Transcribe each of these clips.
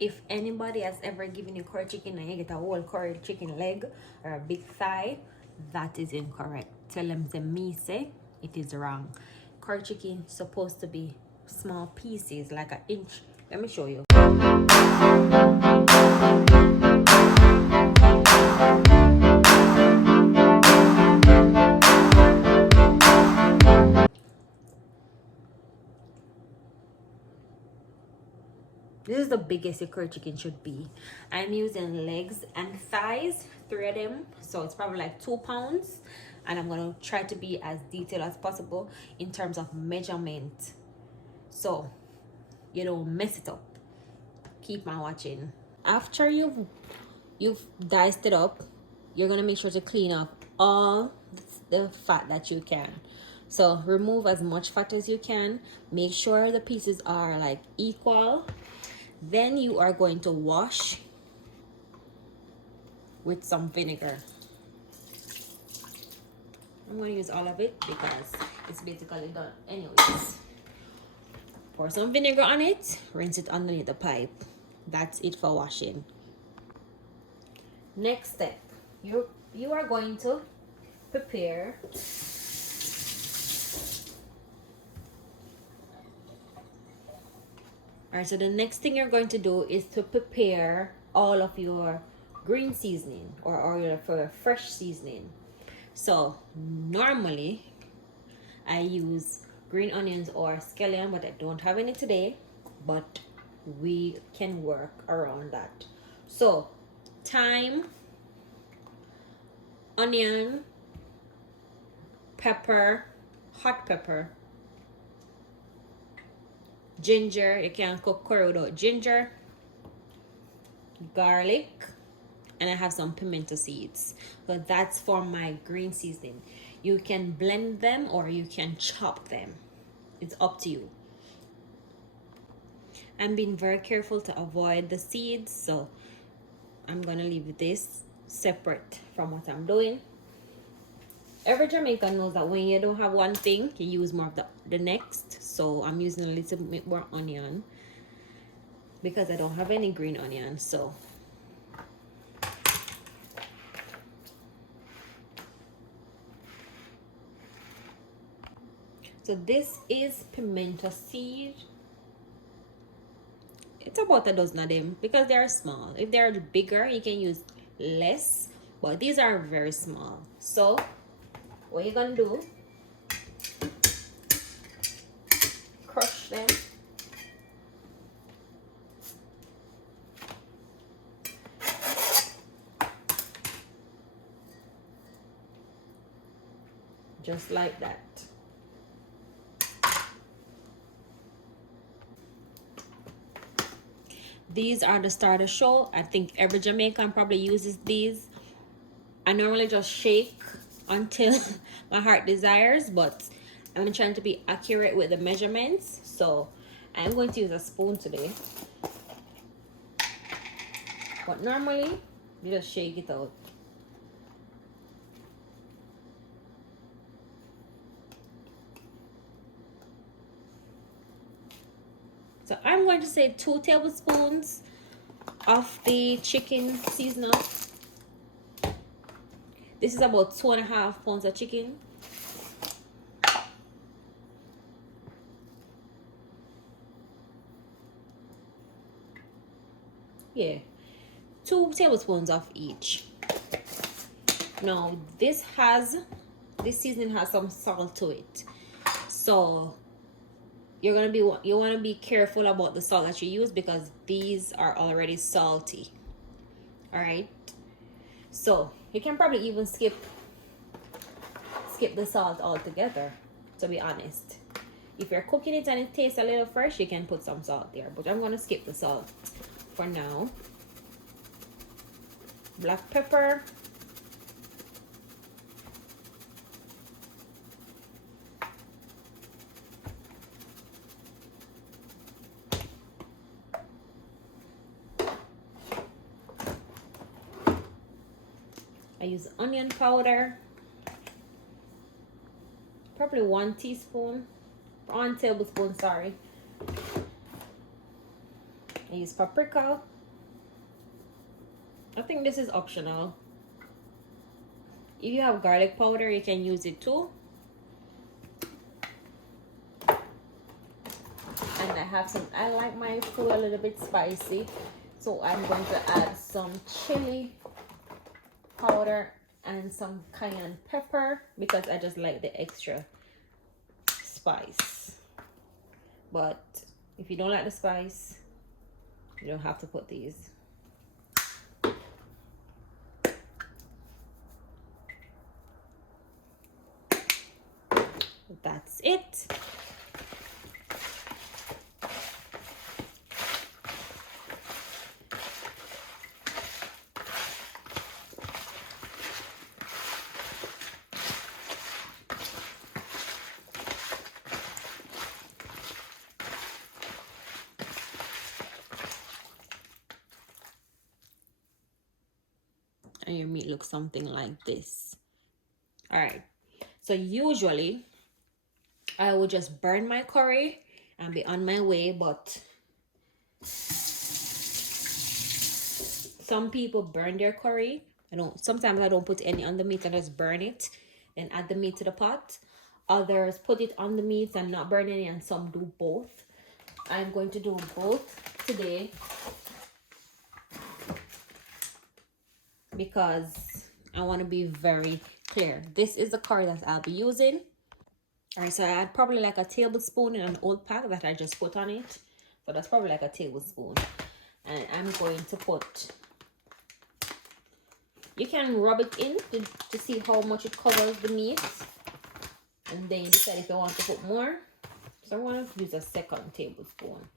if anybody has ever given you curry chicken and you get a whole curry chicken leg or a big thigh, that is incorrect. Tell them the me say it is wrong. Curry chicken supposed to be small pieces, like an inch. Let me show you. This is the biggest your curry chicken should be. I'm using legs and thighs, 3 of them, so it's probably like 2 pounds. And I'm gonna try to be as detailed as possible in terms of measurement, so you don't mess it up. Keep on watching. After you've diced it up, you're gonna make sure to clean up all the fat that you can. So remove as much fat as you can. Make sure the pieces are like equal. Then you are going to wash with some vinegar. I'm going to use all of it because it's basically done anyways. Pour some vinegar on it, rinse it underneath the pipe. That's it for washing. Next step, you are going to prepare Alright, so the next thing you're going to do is to prepare all of your green seasoning or your fresh seasoning. So normally I use green onions or scallion, but I don't have any today, but we can work around that. So thyme, onion, pepper, hot pepper, ginger. You can't cook curry without ginger, garlic, and I have some pimento seeds. But that's for my green seasoning. You can blend them or you can chop them. It's up to you. I'm being very careful to avoid the seeds, so I'm gonna leave this separate from what I'm doing. Every Jamaican knows that when you don't have one thing, you use more of the next. So I'm using a little bit more onion because I don't have any green onion. So this is pimento seed. It's about a dozen of them because they are small. If they're bigger, you can use less, but these are very small. So what you're gonna do, crush them. Just like that. These are the starter show. I think every Jamaican probably uses these. I normally just shake until my heart desires, but I'm trying to be accurate with the measurements. So I'm going to use a spoon today. But normally, you just shake it out. So I'm going to say 2 tablespoons of the chicken seasoning. This is about 2.5 pounds of chicken. Yeah, 2 tablespoons of each. Now this seasoning has some salt to it, so you want to be careful about the salt that you use because these are already salty. All right, so you can probably even skip the salt altogether, to be honest. If you're cooking it and it tastes a little fresh, you can put some salt there, but I'm gonna skip the salt for now. Black pepper, I use onion powder, probably 1 tablespoon, sorry. I use paprika. I think this is optional. If you have garlic powder, you can use it too. And I like my food a little bit spicy, so I'm going to add some chili powder and some cayenne pepper because I just like the extra spice. But if you don't like the spice, you don't have to put these. That's it. And your meat looks something like this. All right, so usually I would just burn my curry and be on my way, but some people burn their curry. Sometimes I don't put any on the meat, I just burn it and add the meat to the pot. Others put it on the meat and not burn any, and some do both. I'm going to do both today because I want to be very clear. This is the curry that I'll be using. All right, so I had probably like a tablespoon in an old pack that I just put on it. So that's probably like a tablespoon. And I'm going to put, you can rub it in to see how much it covers the meat. And then you decide if you want to put more. So I'm going to use a second tablespoon.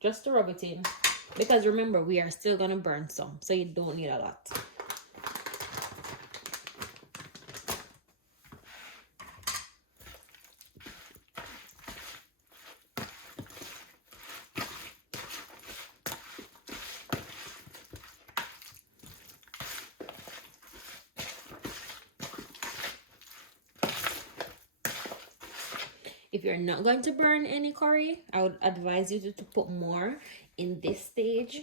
Just to rub it in. Because remember, we are still going to burn some. So you don't need a lot. If you're not going to burn any curry, I would advise you to put more in this stage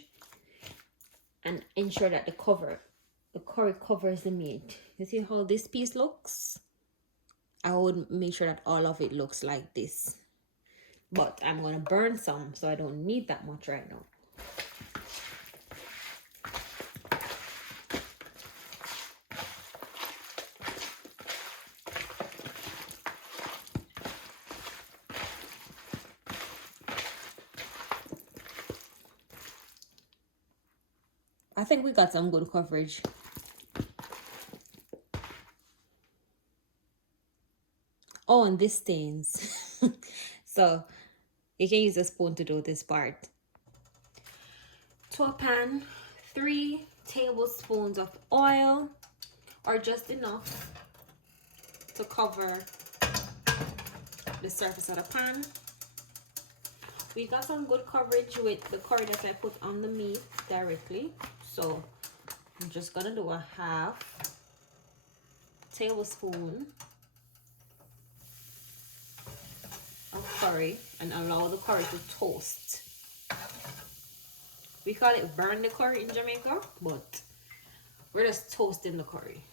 and ensure that the curry covers the meat. You see how this piece looks? I would make sure that all of it looks like this. But I'm going to burn some, so I don't need that much right now. I think we got some good coverage. Oh, and this stains. So you can use a spoon to do this part. To a pan, 3 tablespoons of oil, or just enough to cover the surface of the pan. We got some good coverage with the curry that I put on the meat directly. So I'm just gonna do a half tablespoon of curry and allow the curry to toast. We call it burn the curry in Jamaica, but we're just toasting the curry.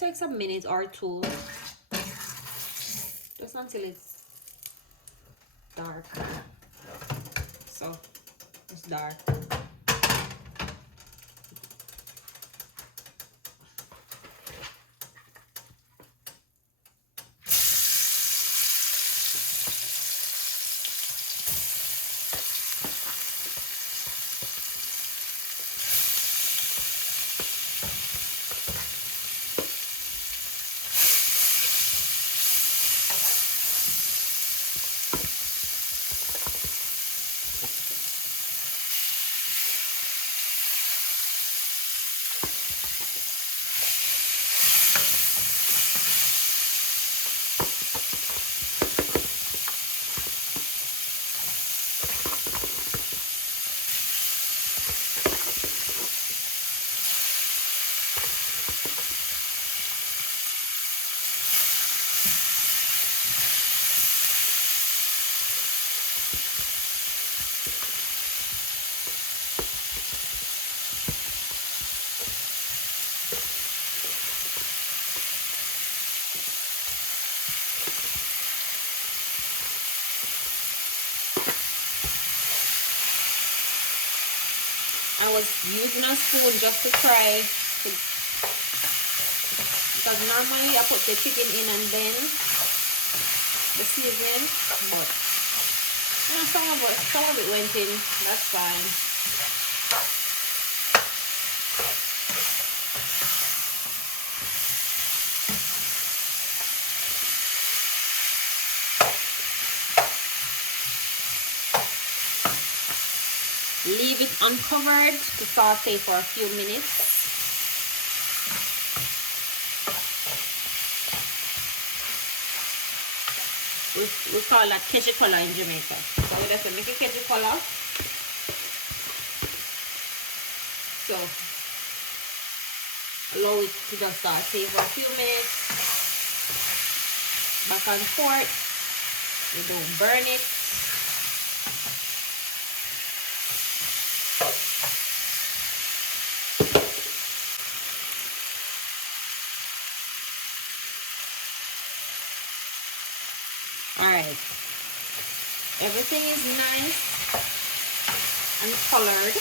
takes a minute or two, just until it's dark. So it's dark. I was using a spoon just to try, because normally I put the chicken in and then the seasoning, but you know, some of it went in. That's fine. Leave it uncovered to saute for a few minutes. We call that ketchup color in Jamaica. So we just make a ketchup color. So allow it to just saute for a few minutes. Back and forth. You don't burn it. Alright, everything is nice and colored.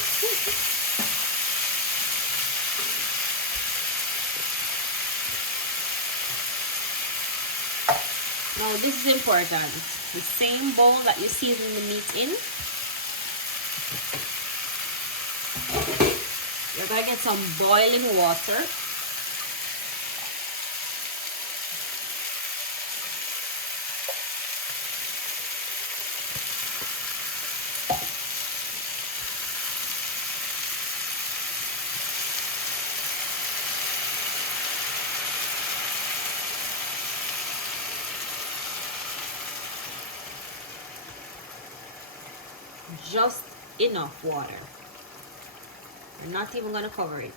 Now this is important. The same bowl that you season the meat in, you're going to get some boiling water. Just enough water. I'm not even going to cover it.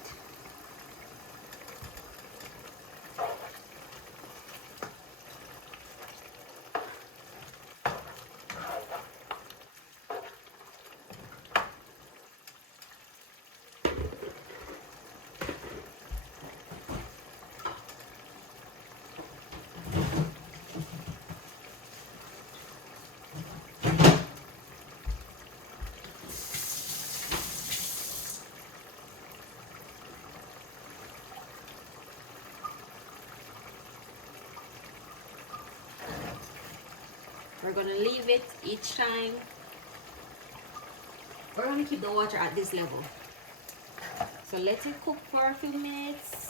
We're going to leave it each time. We're going to keep the water at this level. So let it cook for a few minutes.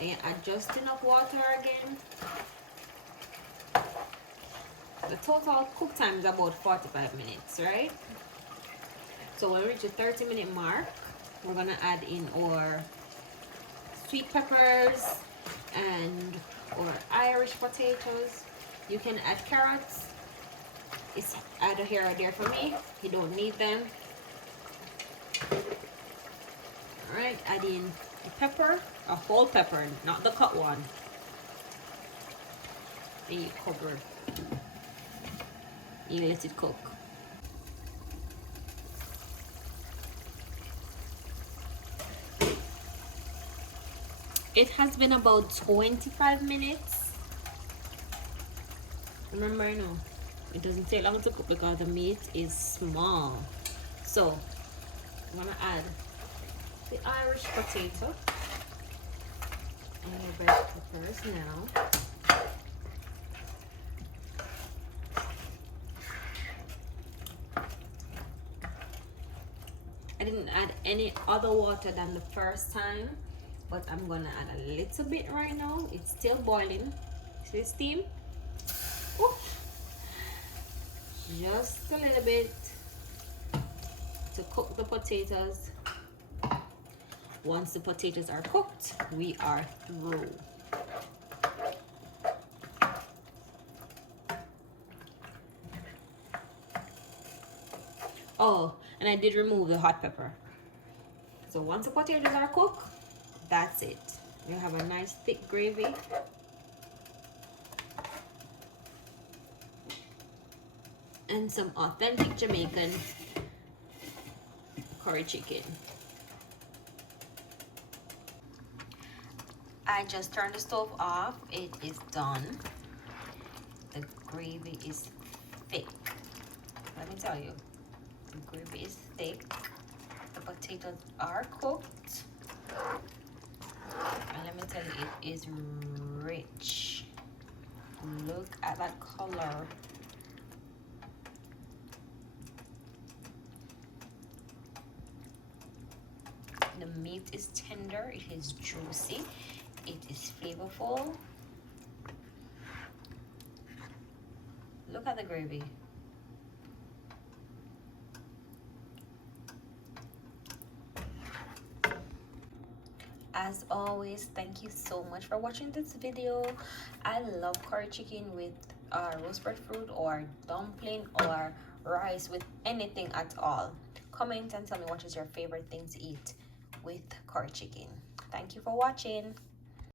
And adjust enough water again. The total cook time is about 45 minutes, right? So when we reach the 30-minute mark, we're going to add in our sweet peppers and our Irish potatoes. You can add carrots. It's either here or there for me. You don't need them. Alright, add in the pepper, a whole pepper, not the cut one. Then you cover. You let it cook. It has been about 25 minutes. Remember, no, it doesn't take long to cook because the meat is small. So I'm gonna add the Irish potato and the red peppers now. I didn't add any other water than the first time, but I'm gonna add a little bit right now. It's still boiling. See the steam? Ooh. Just a little bit to cook the potatoes. Once the potatoes are cooked, we are through. Oh, and I did remove the hot pepper. So once the potatoes are cooked, that's it. You have a nice thick gravy. And some authentic Jamaican curry chicken. I just turned the stove off. It is done. The gravy is thick. Let me tell you, the gravy is thick. The potatoes are cooked. And let me tell you, it is rich. Look at that color. The meat is tender, it is juicy, it is flavorful. Look at the gravy. As always, thank you so much for watching this video. I love curry chicken with roasted fruit or dumpling or rice, with anything at all. Comment and tell me what is your favorite thing to eat with curry chicken. Thank you for watching.